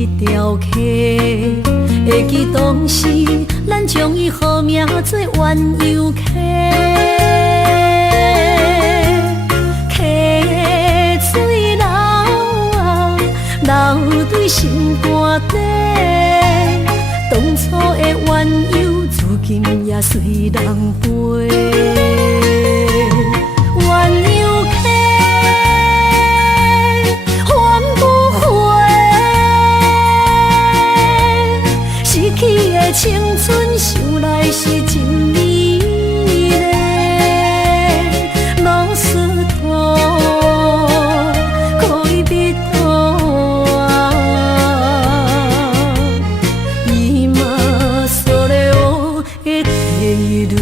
一条溪，会记当时咱将伊号名做鸳鸯溪。溪水流啊，流对心肝底。当初的鸳鸯，至今也随人陪。鸳鸯溪，翻不回，逝去的青春，想来是真美丽。老师徒，可以彼途啊，伊嘛所了的地路。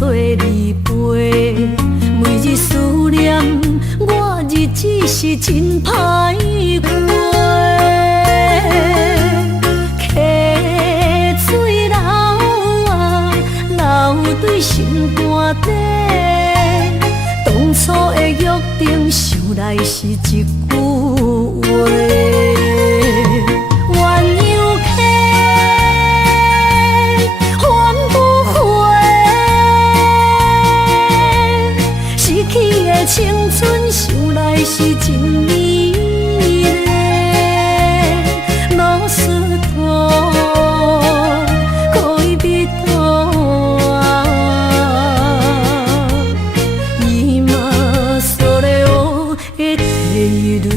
找你陪，每日思念，我日子是真歹过。溪水流啊，流对心肝底。当初的约定，想来是一句话。青春想来是真美丽，老师徒，可以彼途啊，伊嘛所了的地路。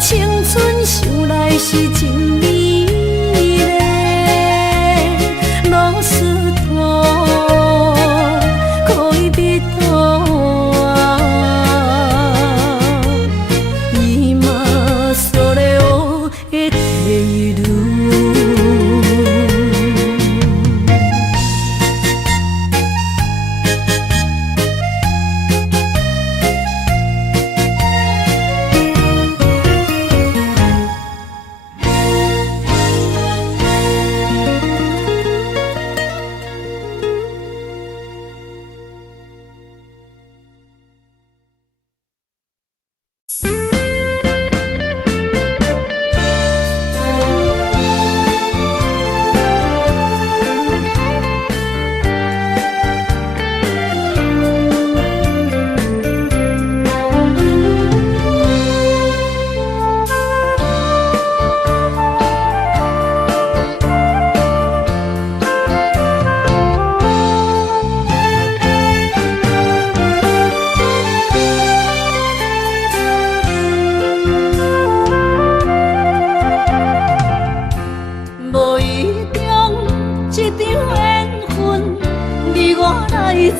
青春想来是真美丽，老师徒，可以彼途啊，伊嘛所了的地路。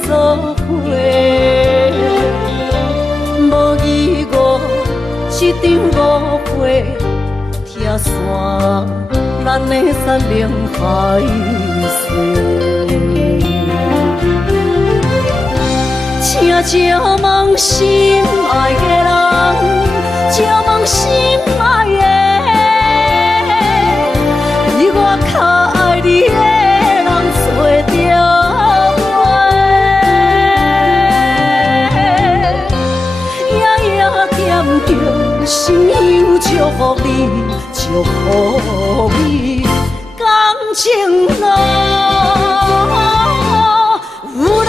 做伙，无义误，一场误会，拆散咱的山盟海誓。请照望心爱的人，照望心爱的，比我较爱你的人找着。是福你，祝福你，感情路有人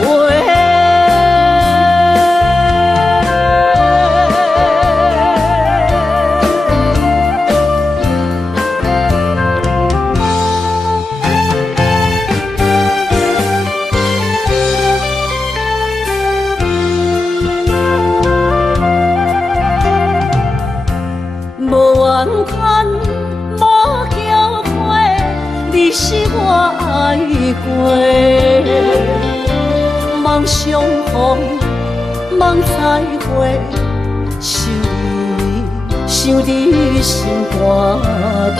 陪。你是我爱过，梦相逢，梦再会，想你心肝底。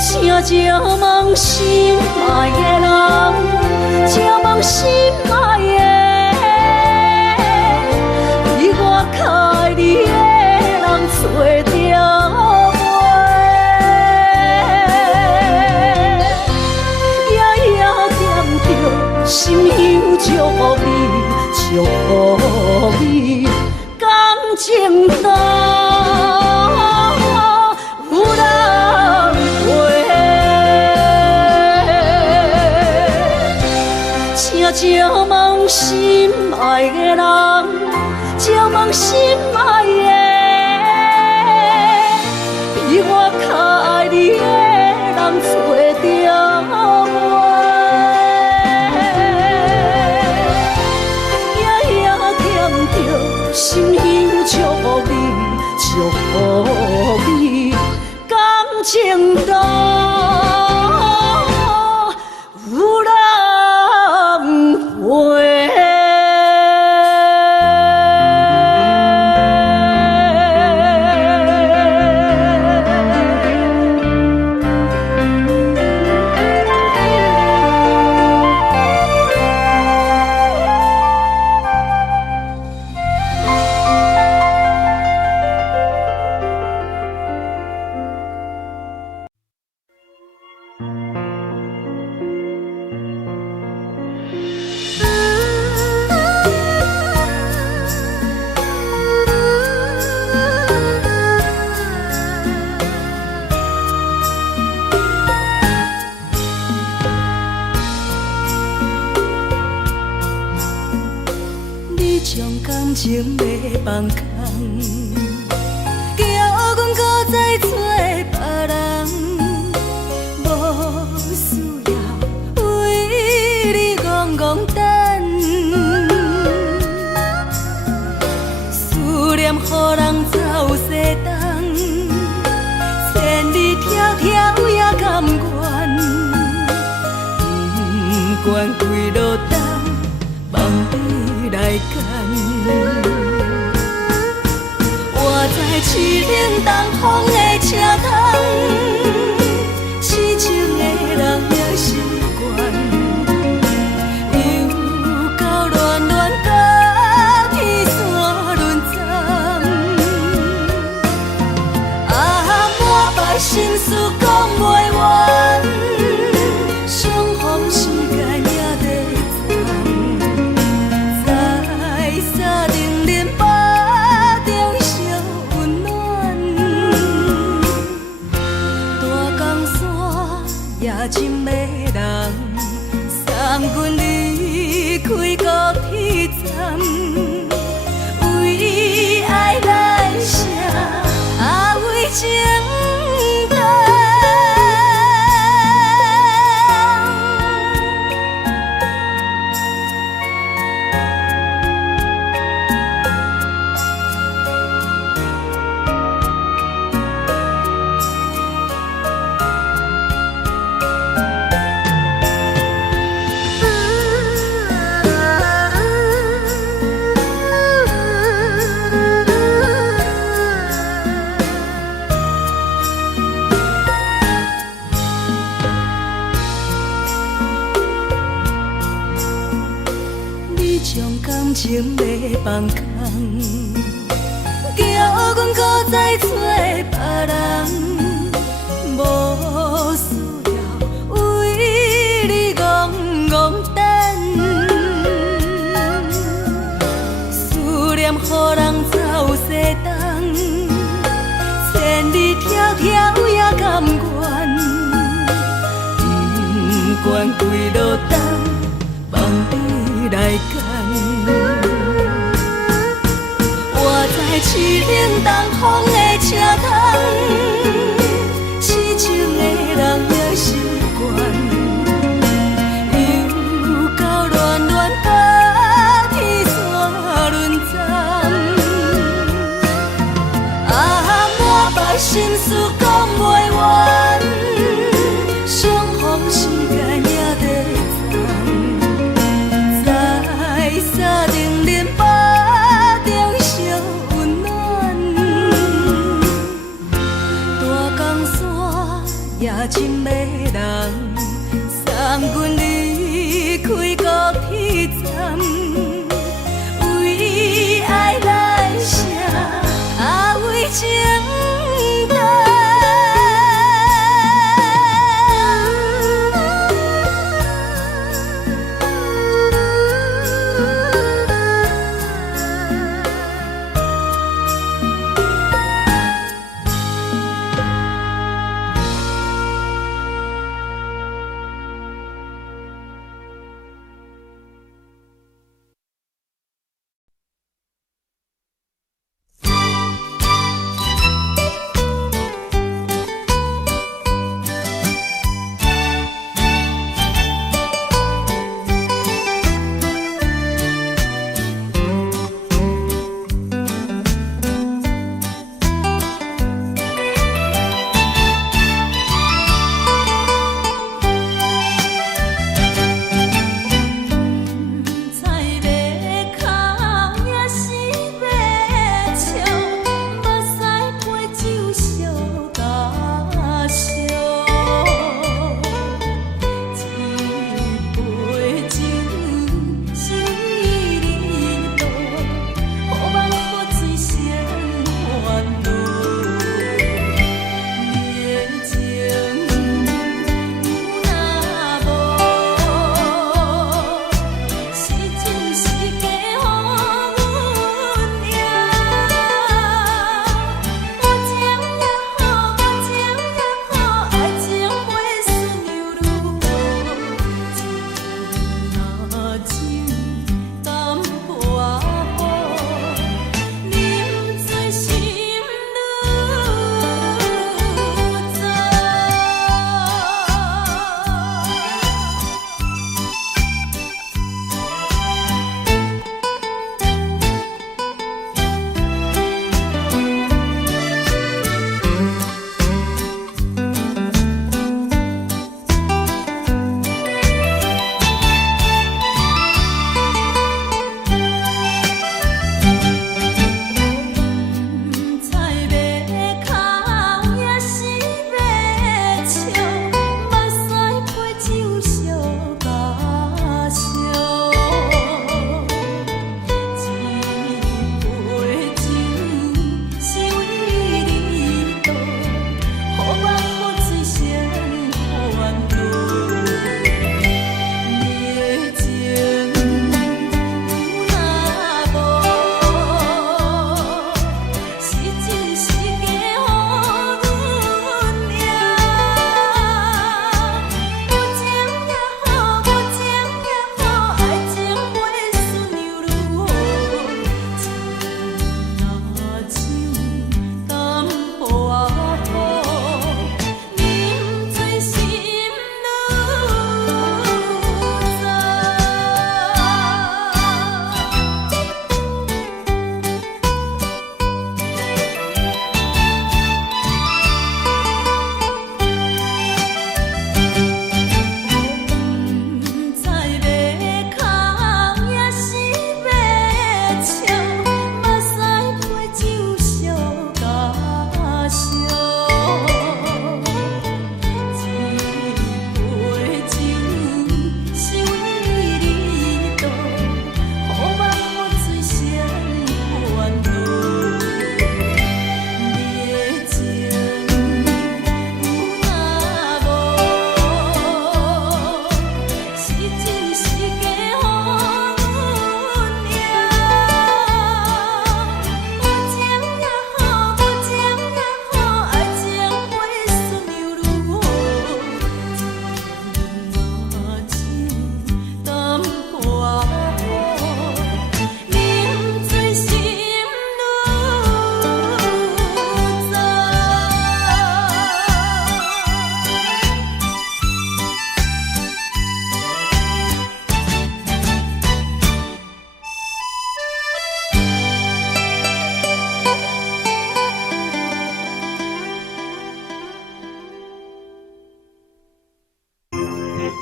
请借问心爱的人，借问心爱的，比我较爱你的人找着。心香祝福你，祝福你，感情路有人陪。请借问心爱的人，借问心爱的，比我较爱你的人找着。心香祝福你，祝福你，感情路有人陪。感情要放空，叫阮搁再找别人，无需要为你戆戆等。思念予人走西东，千里迢迢也甘愿，不管几落冬，望你来干。我在凄冷东风的车窗，痴情的人也习惯，又到恋恋到天山沦陷。满腹心事讲袂完，相逢时间也在站，在沙丁林巴中烧温暖。大江山夜深的人，送阮离开高铁站，为爱来写为情。感情要放空，叫阮搁再找别人，无需要为你戆戆等。思甘愿，不管几落冬，望你来牵。我在凄冷东风的车窗，痴情的人也心倦。心事讲袂完。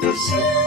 的手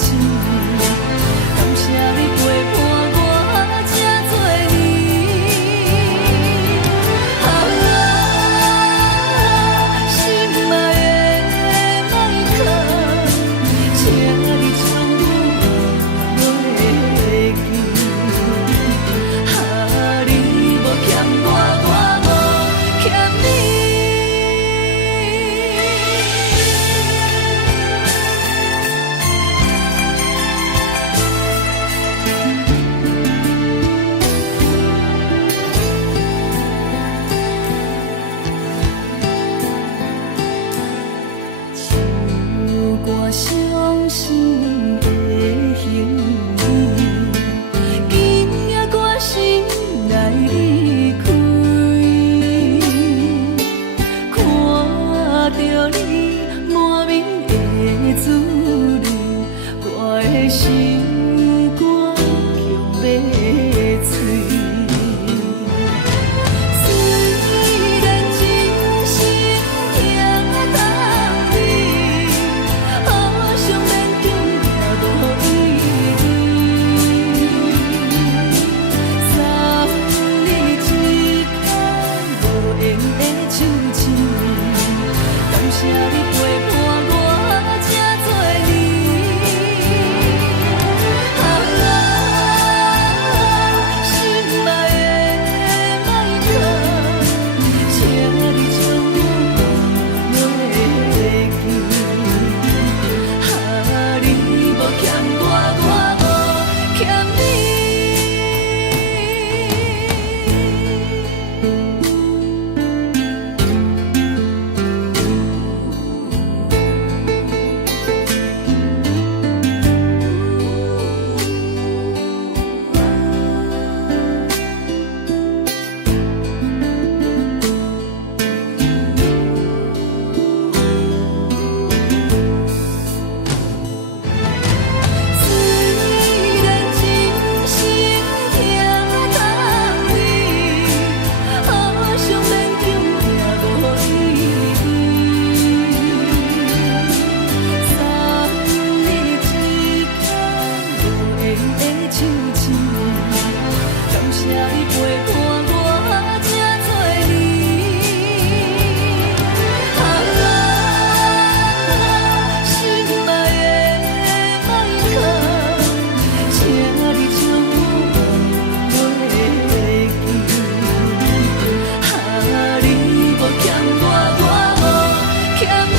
指，感谢。的手指，感谢伊陪伴我这多年。心爱的麦克，请你将我忘袂记。你无欠我，我无欠你。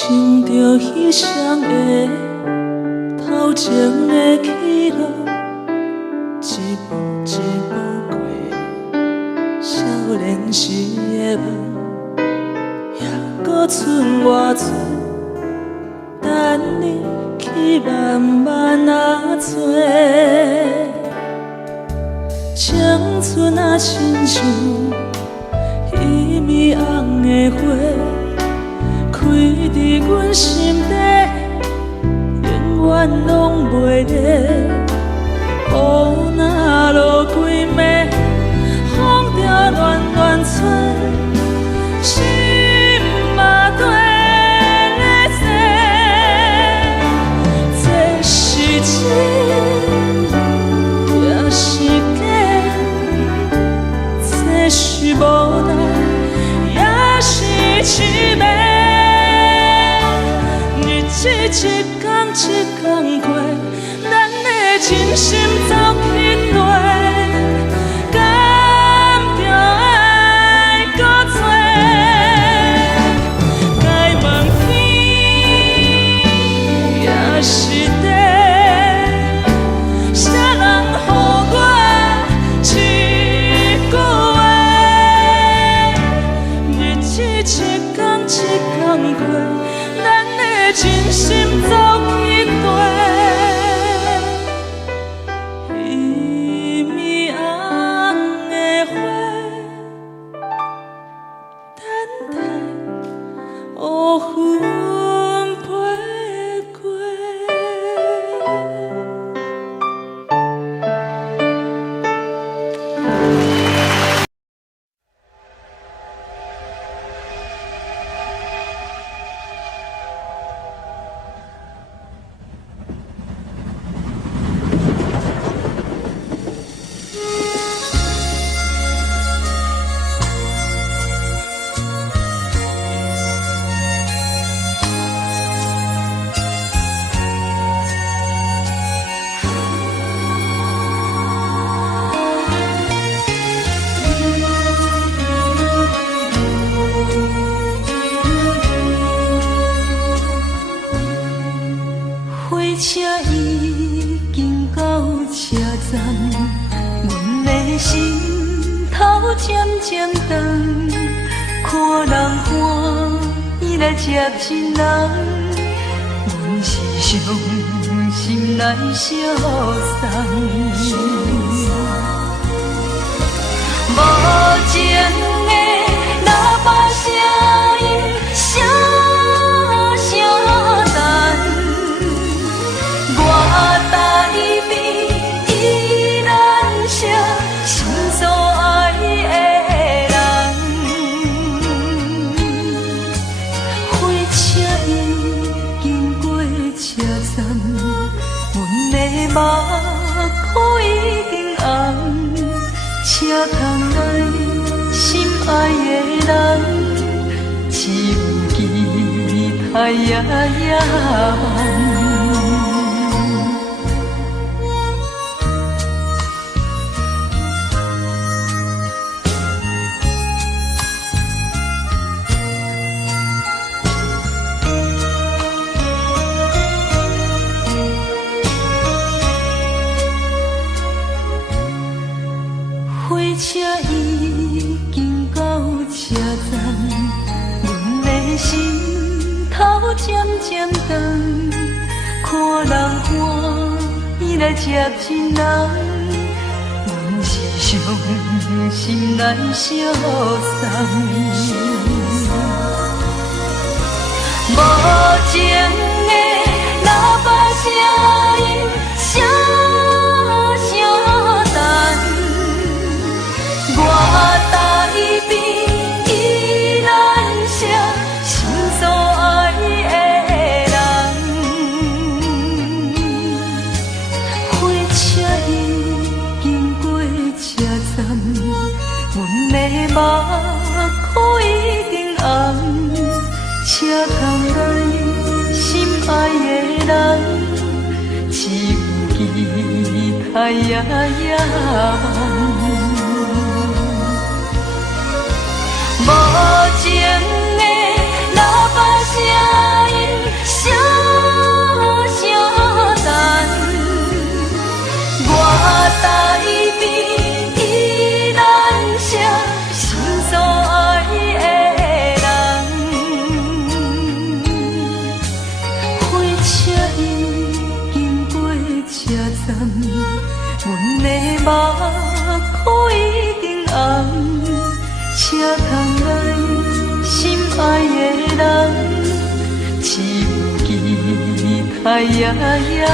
想着彼双的头前的起落，一步一步过少年时的梦，还搁剩偌多等你去慢慢做。青春啊，亲像伊米红的花，开伫阮心底，永远拢袂灭。雨若落几暝，风着乱乱吹，心嘛跟咧碎。这是真，也是假？这是无奈，也是凄美。日子一天一天过，咱的真心走去地，敢着爱搁多？该问天也是地，谁人予我一句话？日子一天一天过，咱的真心走去地。接亲人，阮是伤心来消送。无情的喇叭声音，声声等。我台边依然写心所爱的人。火车已经过车站，阮的目眶已经红。车窗内心爱的人，只有期待夜夜梦。火车已经到车站，阮的心头渐渐长。看人欢喜来接亲人，阮是伤心来消送。无情的喇叭声音，声声等。我台边依然写心所爱的人，火车已经过车站，阮的目眶已经红。车窗内心爱的人，只有期待夜夜梦。无情的喇叭声。通来心爱的人，只有期待夜夜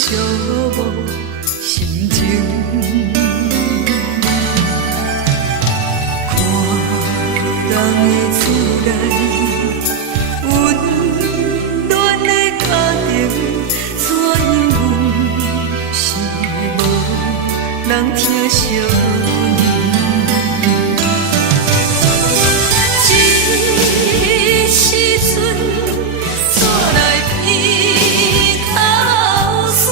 寂寞心情。看人的厝内温暖的家庭，怎因阮是无人疼惜你？这时阵怎来鼻头酸？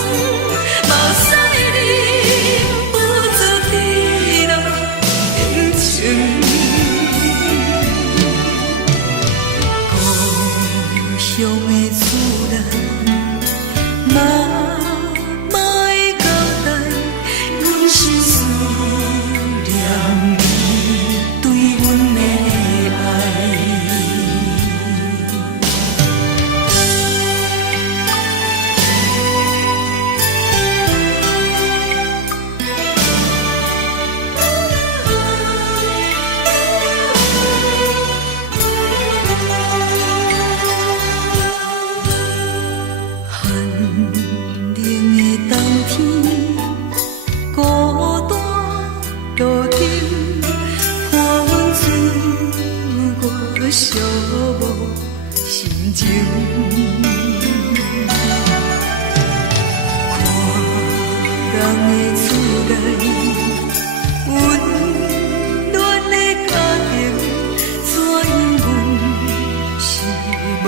目屎忍不住滴落眼睛。故乡的厝内，妈妈的交代，阮是思念你对阮的爱。寒冷的冬天，孤单路灯，伴阮自我寂寞心情。看人的厝内温暖的家庭，怎因阮是无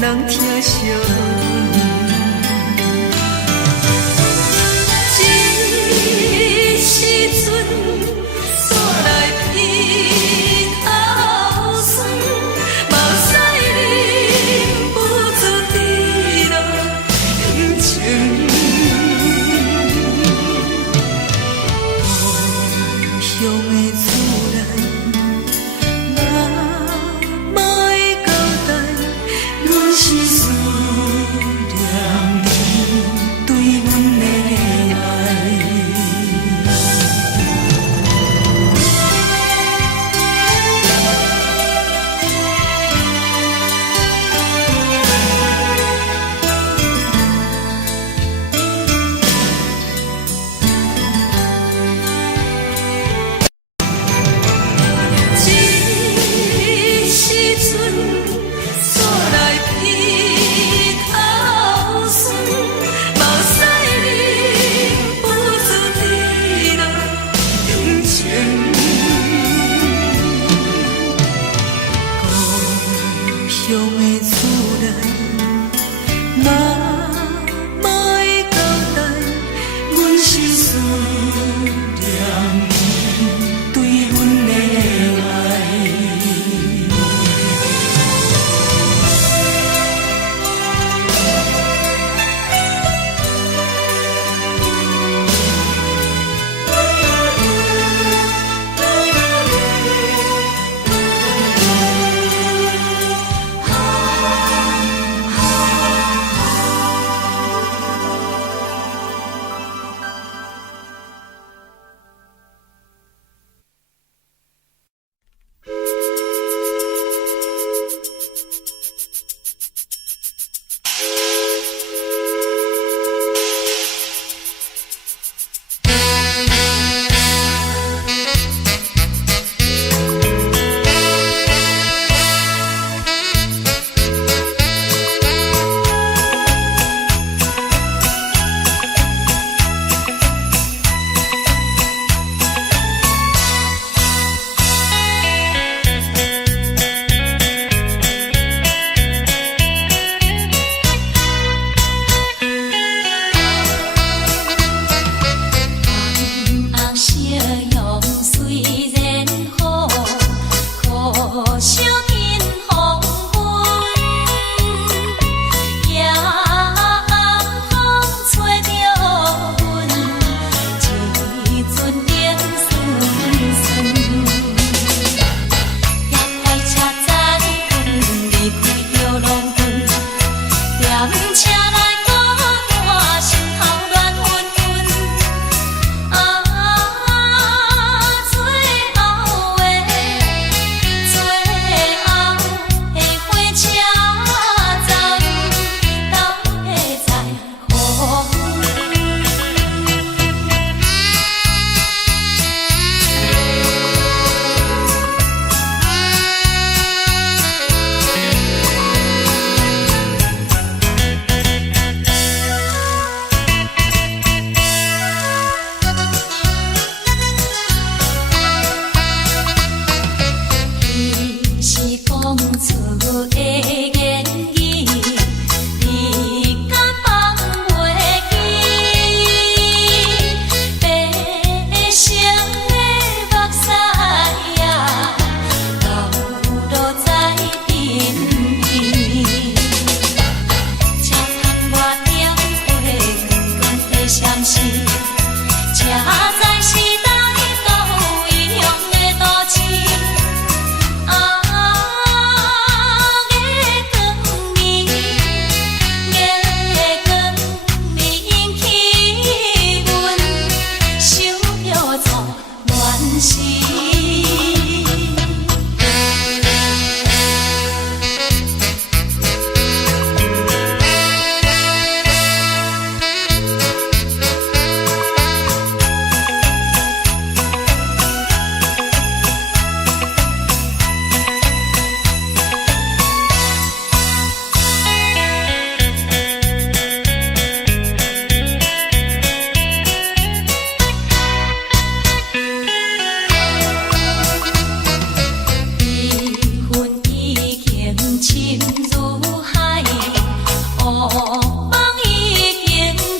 人疼惜你？这时阵怎来鼻头酸？目屎忍不住滴落眼睛。故乡的厝内，妈妈的交代，阮是思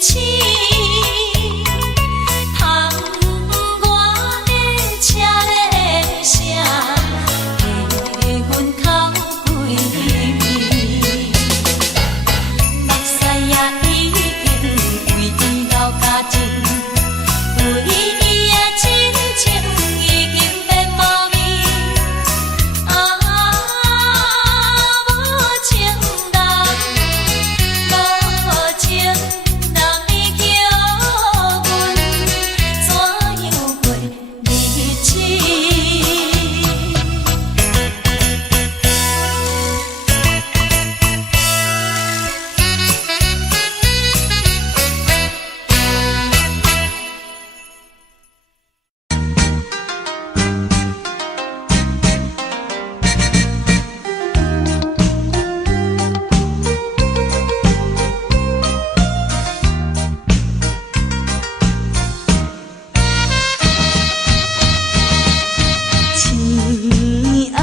痴。窗外的车的声，替阮哭几暝。目屎也已经为伊流甲尽，为伊的真情已经变无味。无情人，无情人，你叫阮怎样过日子？天红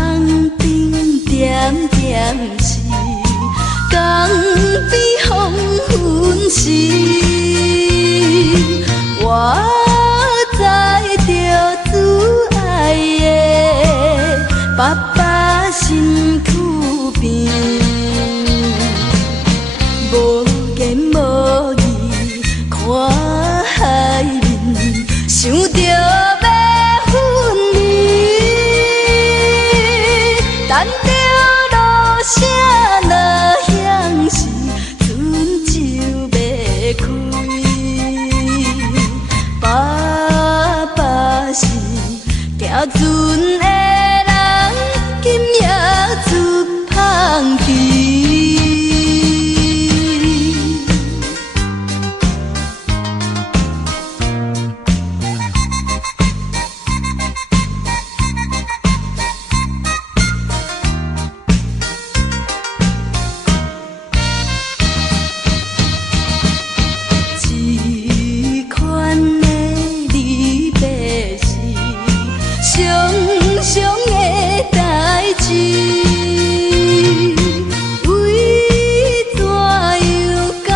顶点点是江边黄昏时，我知着挚爱的爸爸身躯边，无言无语看海面，想着要分离。等着落声若响时，船就要开。爸爸是行船的人，今夜出芳期。这款的离别是常常的代志，为怎样到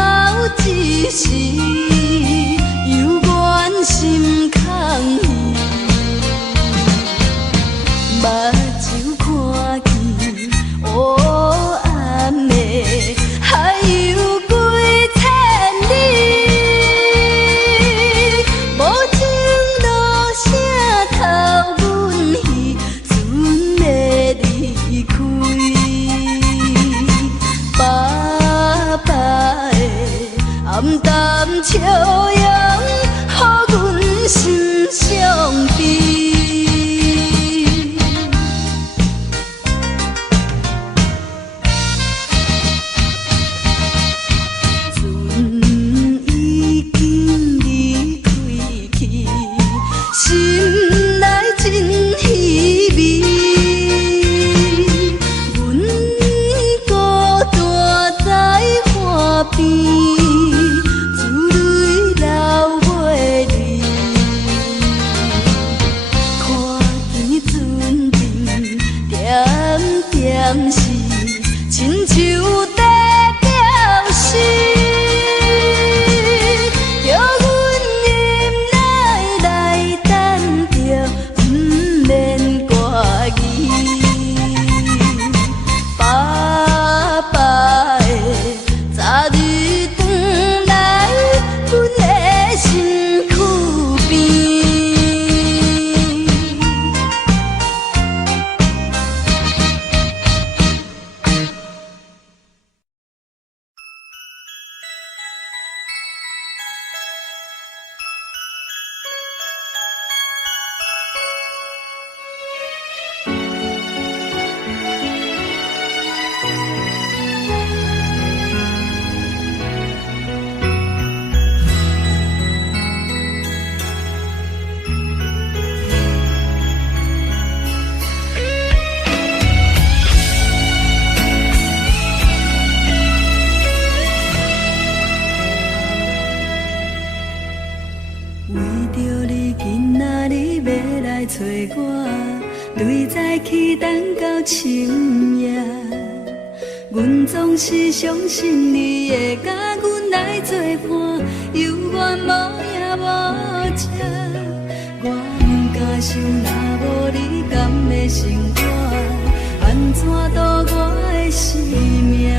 这时，犹原心空虚，目睭看见黑暗的还有几千里。无情落声偷阮戏，船要离开。爸爸的暗淡笑容，予阮心伤悲。船已经离开去，心内真稀微。阮孤单在海边，珠泪流袂离。看见船顶点点是亲像在表示。叫阮忍耐来等着，不免挂意。爸爸的早日转来，阮的身躯边。找我，对早起等到深夜，阮总是相信你会甲阮来作伴，想，若无你甘会生活？安怎度我的生命？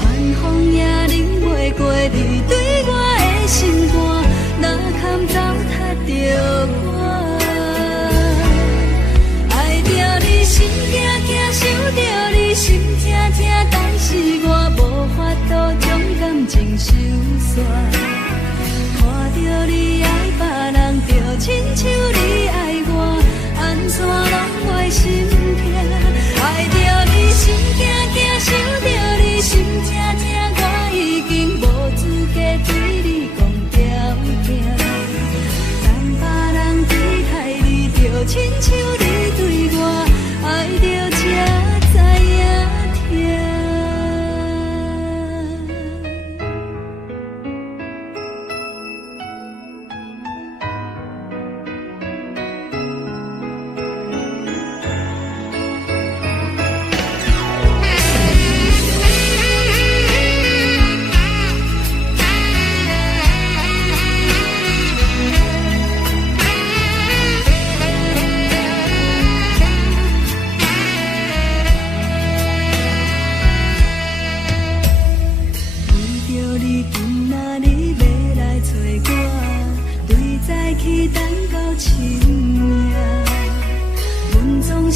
寒风也忍袂过你对我的心肝，若堪糟蹋着我。爱着你心惊惊，想着你心痛痛，但是我无法度将感情收煞。看着你爱别人，就亲像你爱我，安怎拢袂心痛？爱着你心惊惊，想着你心痛痛，我已经无资格对你讲条件。等别人离开你，就亲像你对我爱着才知影痛。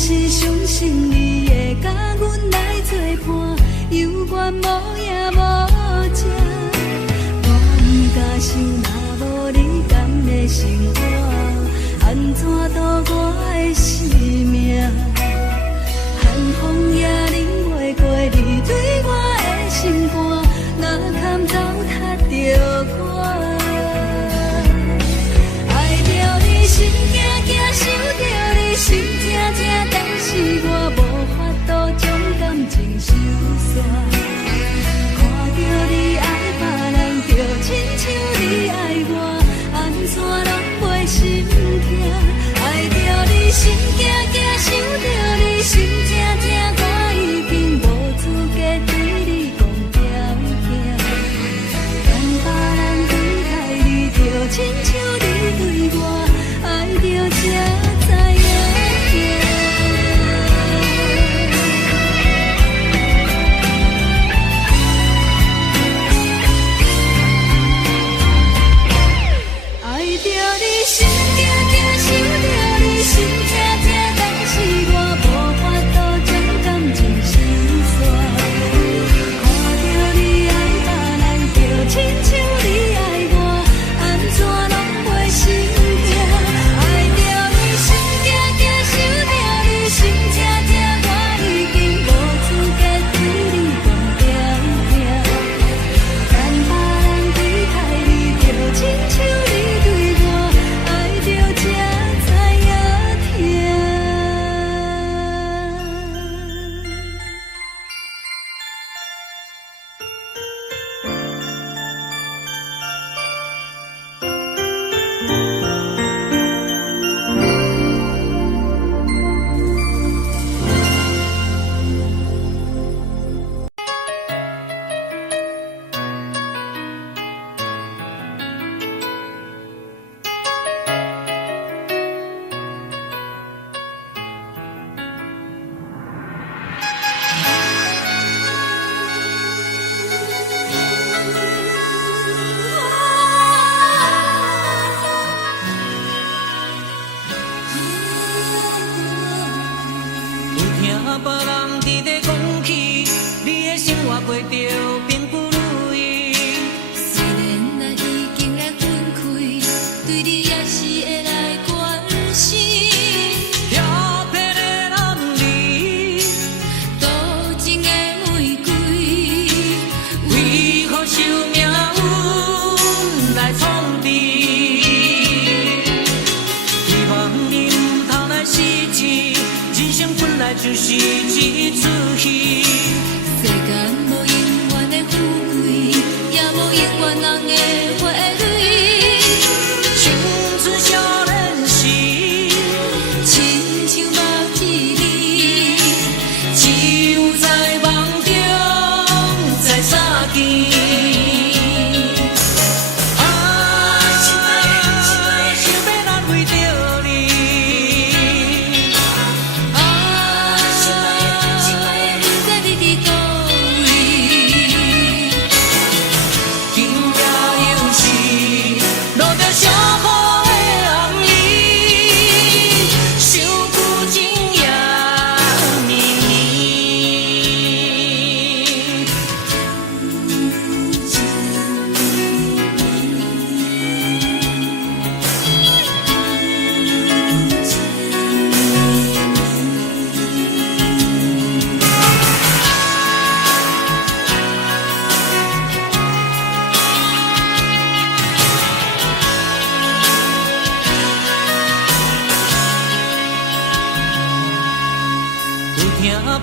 是相信你会甲阮来作伴，犹原无影无迹。我毋敢想，若无你甘会生活？安怎度我的生命？寒风也忍袂过你对我的心肝，若堪糟蹋着我。爱着你心惊惊，想着你心痛痛，但是我无法度将感情收煞。看着你爱别人，就亲像你爱我，安怎拢袂心痛？爱着你心惊惊，想着你心痛痛，我已经无资格对你讲条件。等别人离开你，就亲像你对我爱着才知影痛。爱着你心惊惊，想着你心痛痛，但是我无法度将感情收煞。看着你爱别人，就亲像你爱我，安怎拢袂心痛？爱着你心惊惊，想着你心痛痛，我已经无资格对你讲条件。等别人离开你，就亲像你对我爱着才知影痛。有听别人伫咧讲起，你的生活过着并不如意。虽然咱已经来分开，对你也是会来关心。调皮的男儿，多情的玫瑰，为何受命运来创治？希望你唔通来失志，人生本来就是一出戏。世间无永远的富贵，也无永远人的花蕊。青春少年时，亲像目翕你，只有在梦中才相见。想要安慰着你，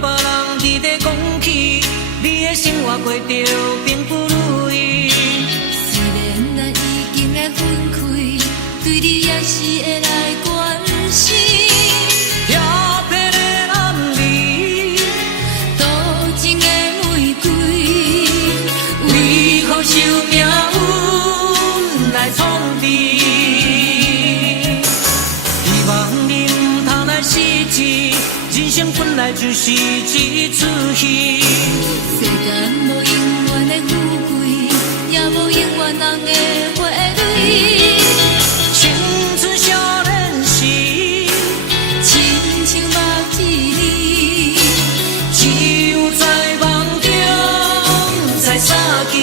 别人伫咧讲起，你的生活过着并不如意。虽然咱已经会分开，对你也是会来关心。调皮的暗暝，多情的玫瑰，为何受命运来创治？希望你唔通来失志，人生本来就是一出戏。世间无永远的富贵，也无永远人的花蕊。青春少年时，亲像目一年，只有在梦中才相见。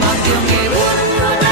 梦中的阮。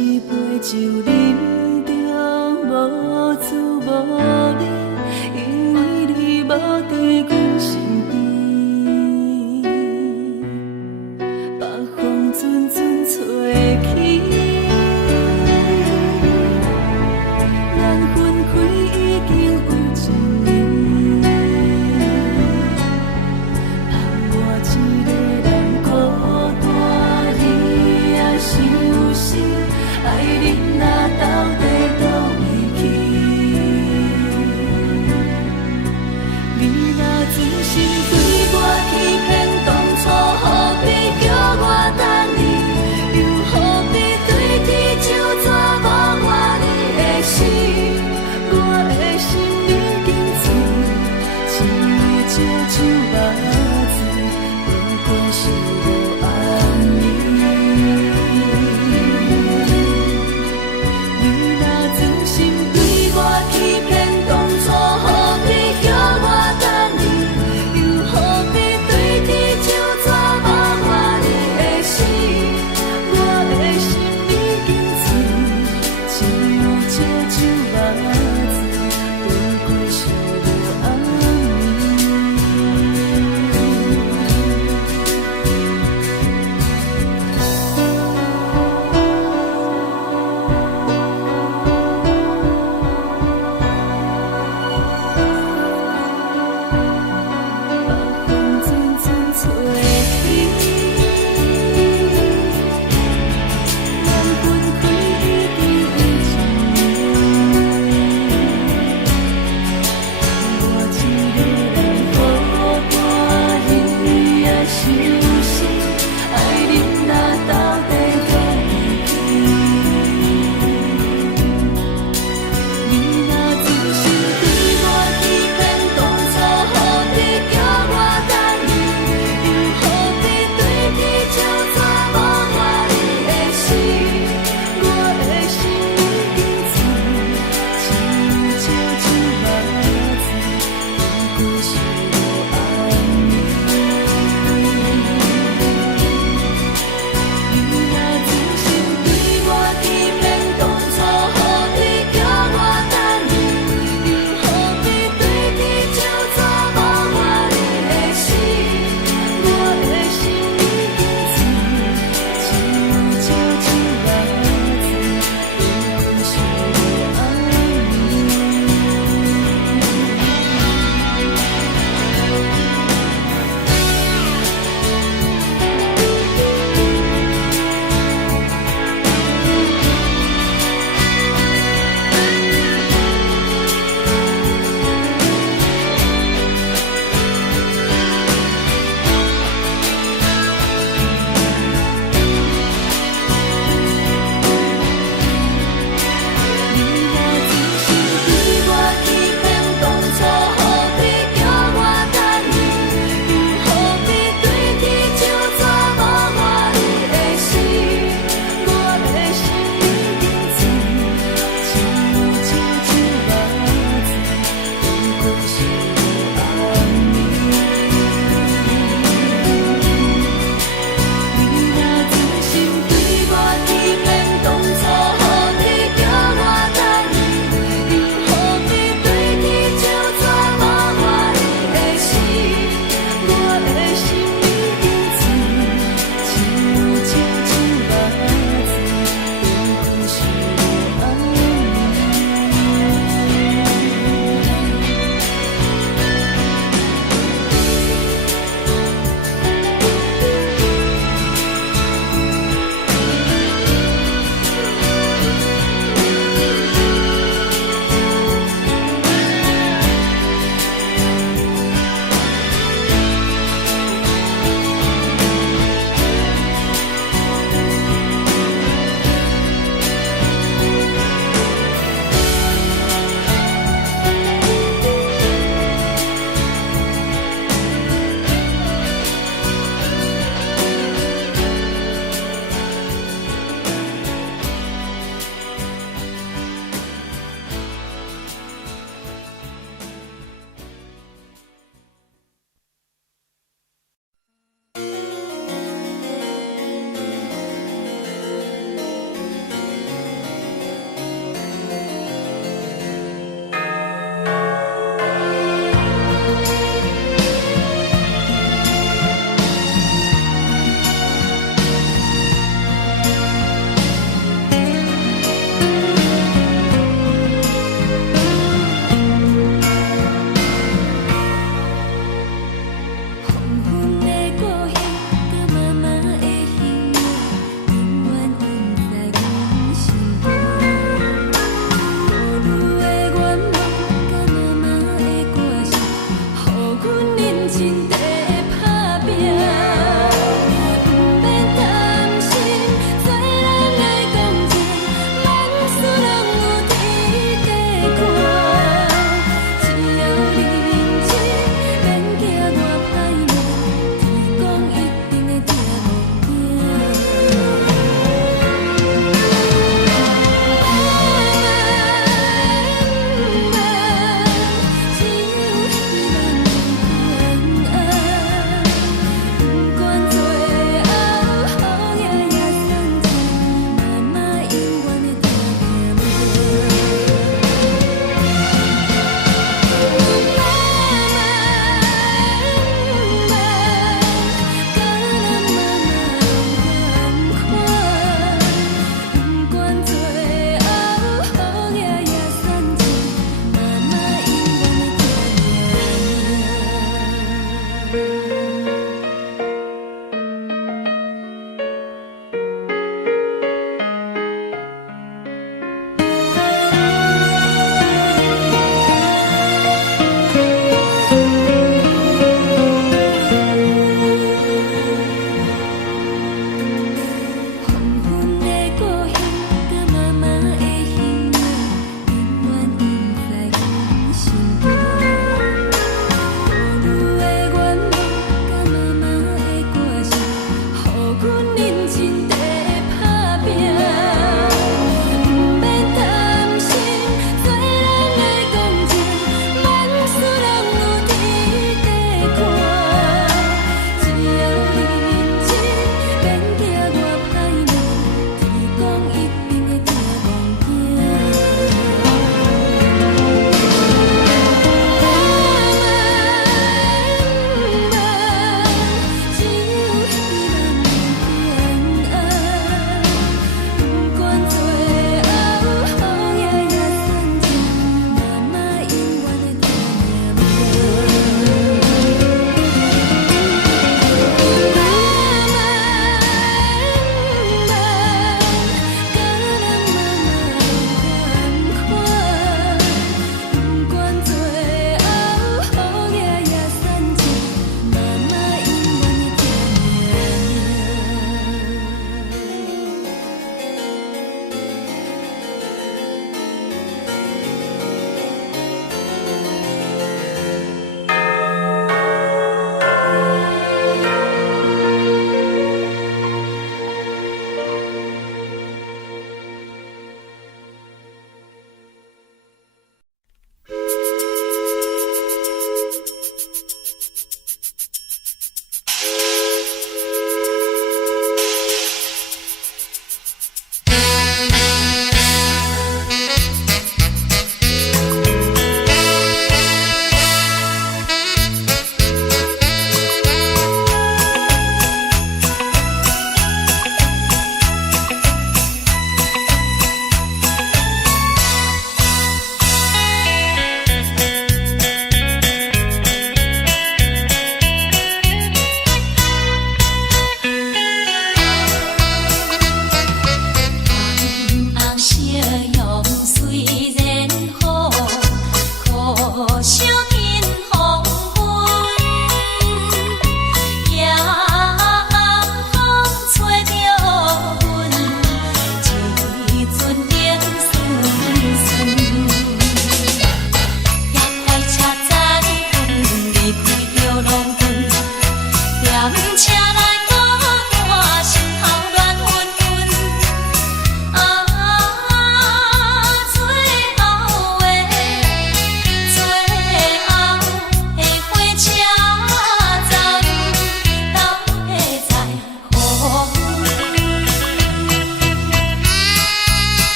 一杯酒饮着无滋无味，因为你无伫阮身边。北风阵阵吹起，咱分开已经有一年。盼我一个人孤单，你也伤心。爱恁若到底倒位去？你若真心。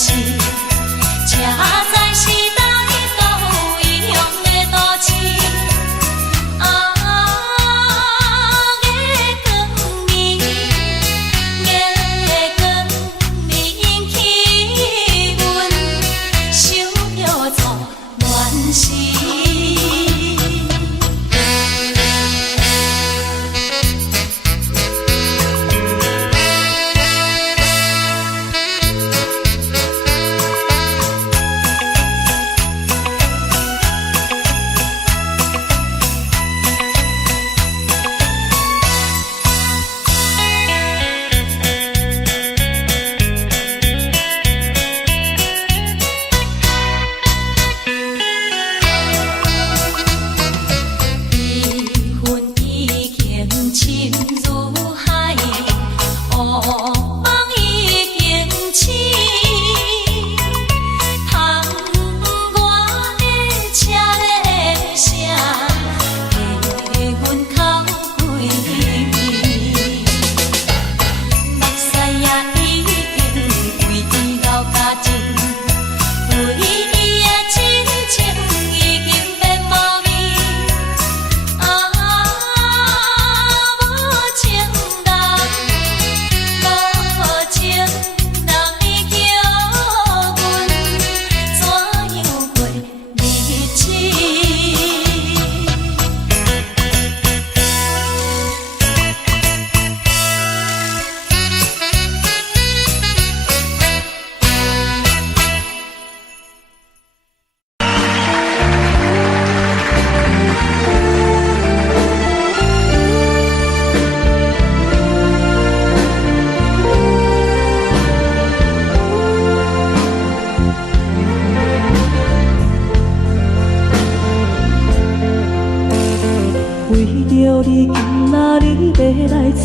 是，这才是咱都一样的大志。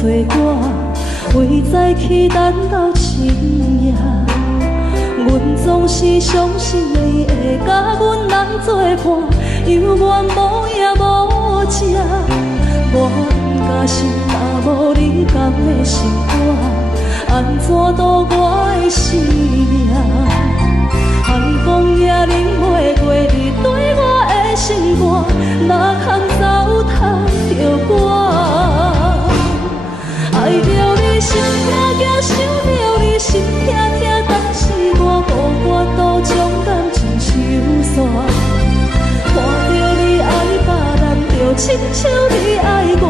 找我，为在去等到深夜。阮总是相信你会甲阮人作伴，犹原无影无迹。我假心若无你甘的心肝，安怎度我的生命？寒风也忍袂过你对我的心肝，哪通糟蹋着我？爱着你心痛痛，想着你心痛痛，但是我无法度将感情收煞。看着你爱别人，就亲像你爱我，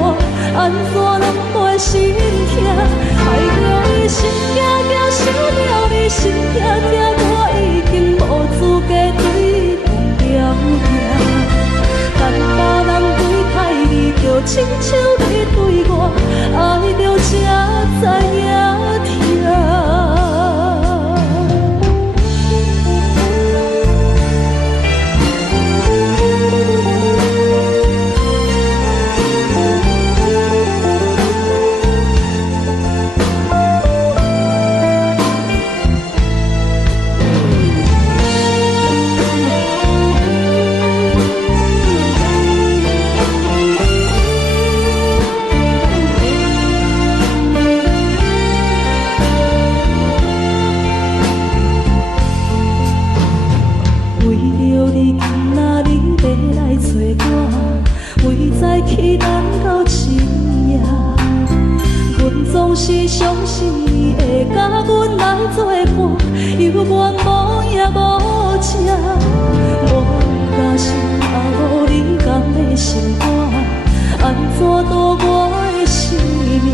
安怎拢袂心痛？爱着你心痛痛，想着你心痛痛，我已经无资格对讲条件。但别人对待你，就亲像你对我，爱着才知影痛。去等到深夜，阮总是相信你会甲阮来作伴，犹原无影无迹。我假心若无你甘的心肝，安怎度我的生命？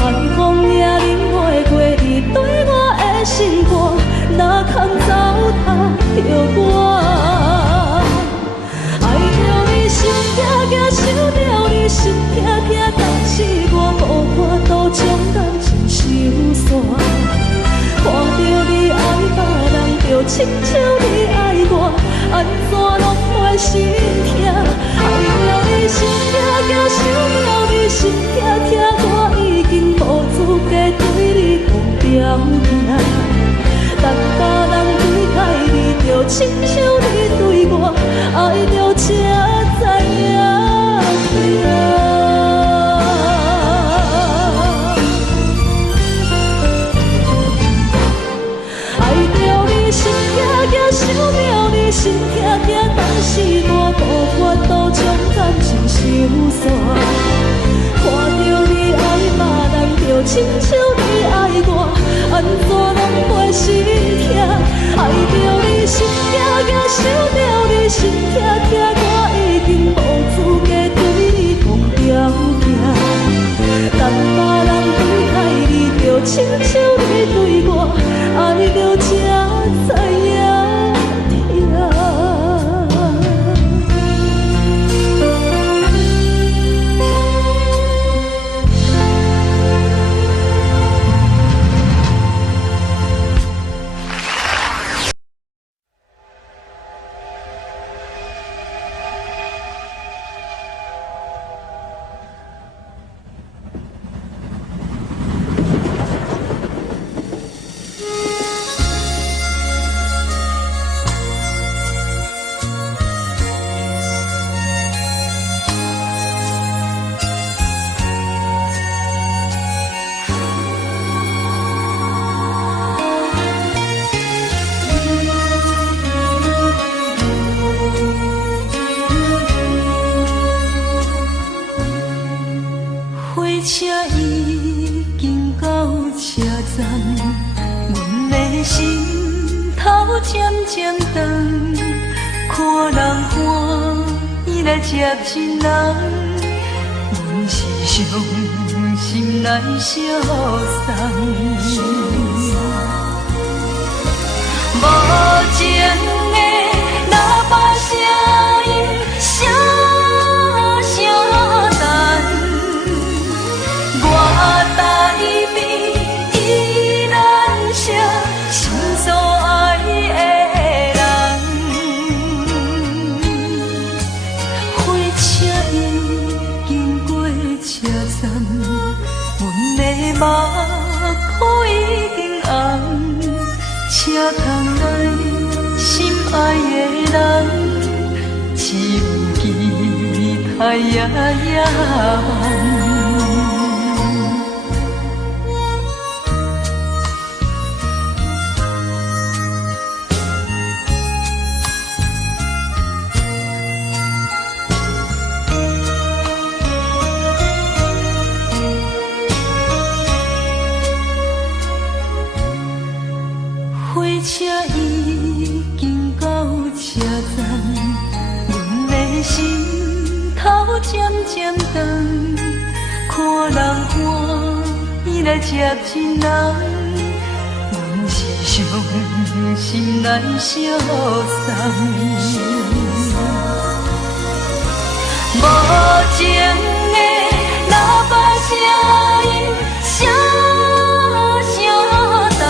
寒风也忍袂过你对我的心肝，哪通糟蹋着我？心痛痛，想着你心痛痛，但是我无法度将感情收煞。看着你爱别人，就亲像你爱我，安怎拢袂心痛？爱着你心痛痛，想着你心痛痛，我已经无资格对你讲条件。但别人对待你，就亲像你对我，爱着才知影痛。心痛痛，但是我无法度将感情收煞。看着你爱别人，就亲像你爱我，安怎拢袂心痛？爱着你心痛痛，想着你心痛痛，我已经无资格对风条行。但别人对待你，就亲像你对我，爱着才知影痛。车已经到车站，阮的心头渐渐长，看人欢喜来接亲人，阮是伤心来消送。无情的喇叭声音，声声淡。我台边依然写心所爱的人，火车已经过车站，阮的目眶已经红，车窗内心爱的人，只有期待夜夜梦。火车已经到车站，阮的心头渐渐长，看人欢喜来接亲人，阮是伤心来消送。无情的喇叭声音，声声淡。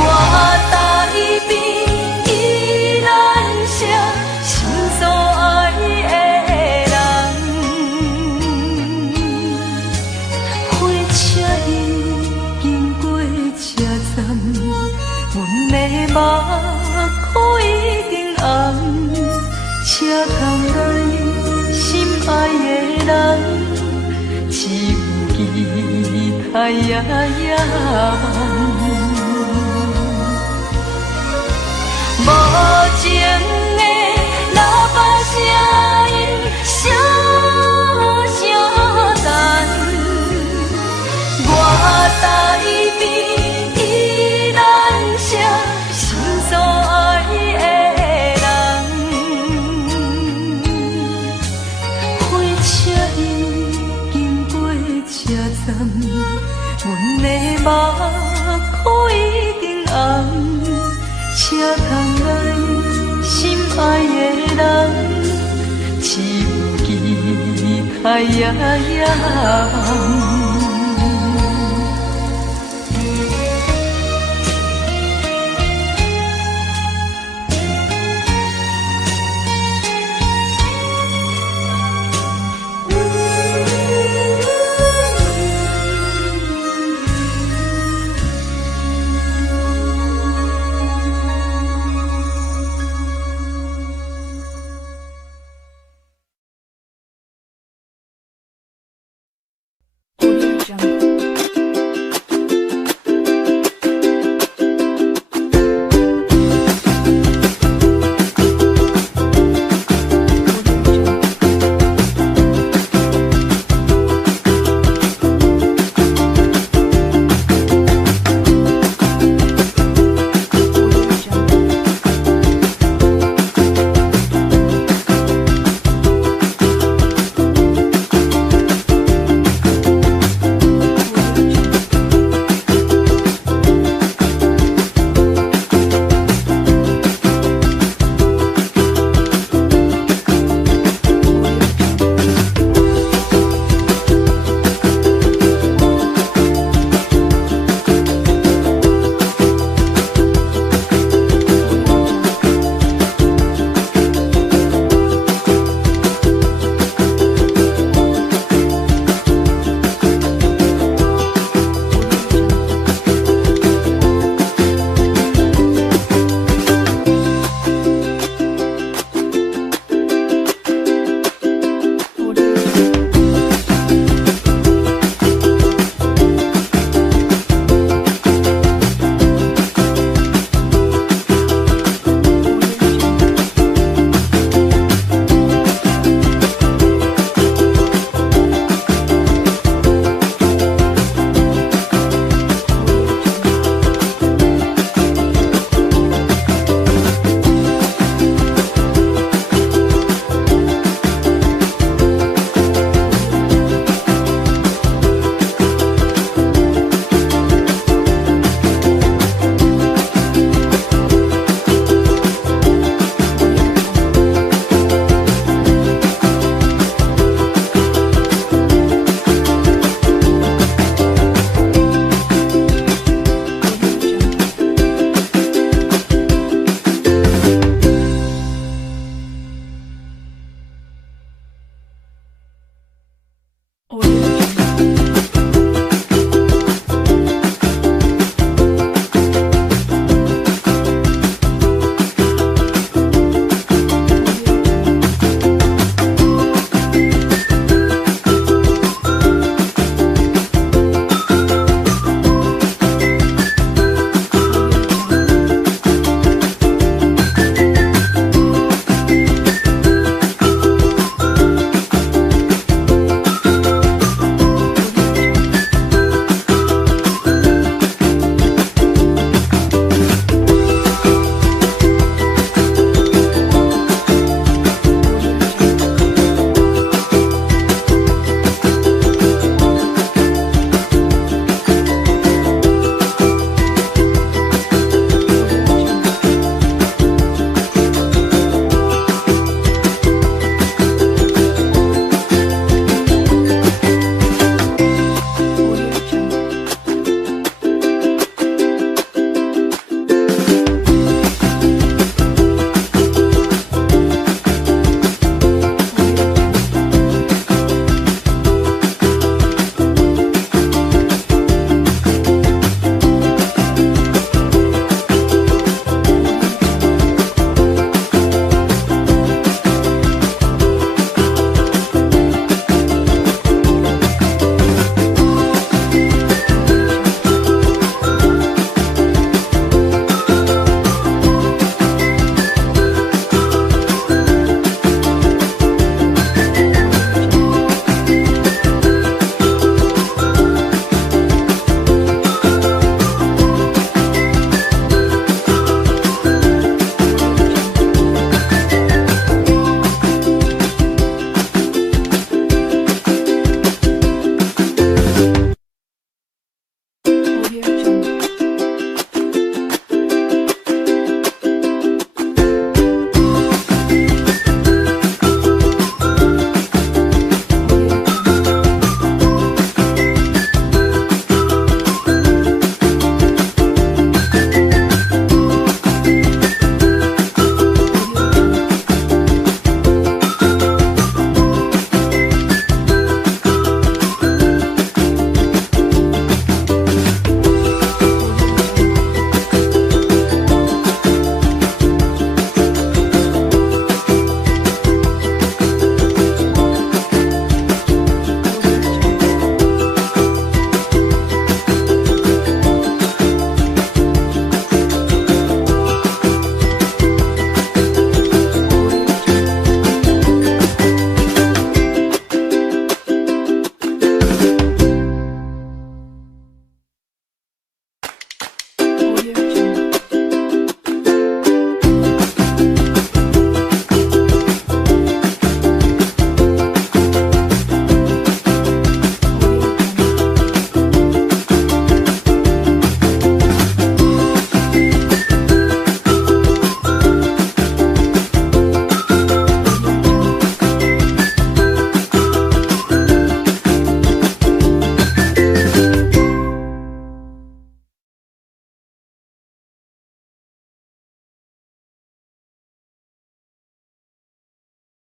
我台边依然写心所爱的人，火车已经过车站，阮的目眶已经红，车窗内心爱的人，只有期待夜夜梦。无情的喇叭声音，声声淡。我台边依然写心所爱的人，火车已经过车站，阮的目眶已经红。车窗内心爱的人，只有期待夜夜梦。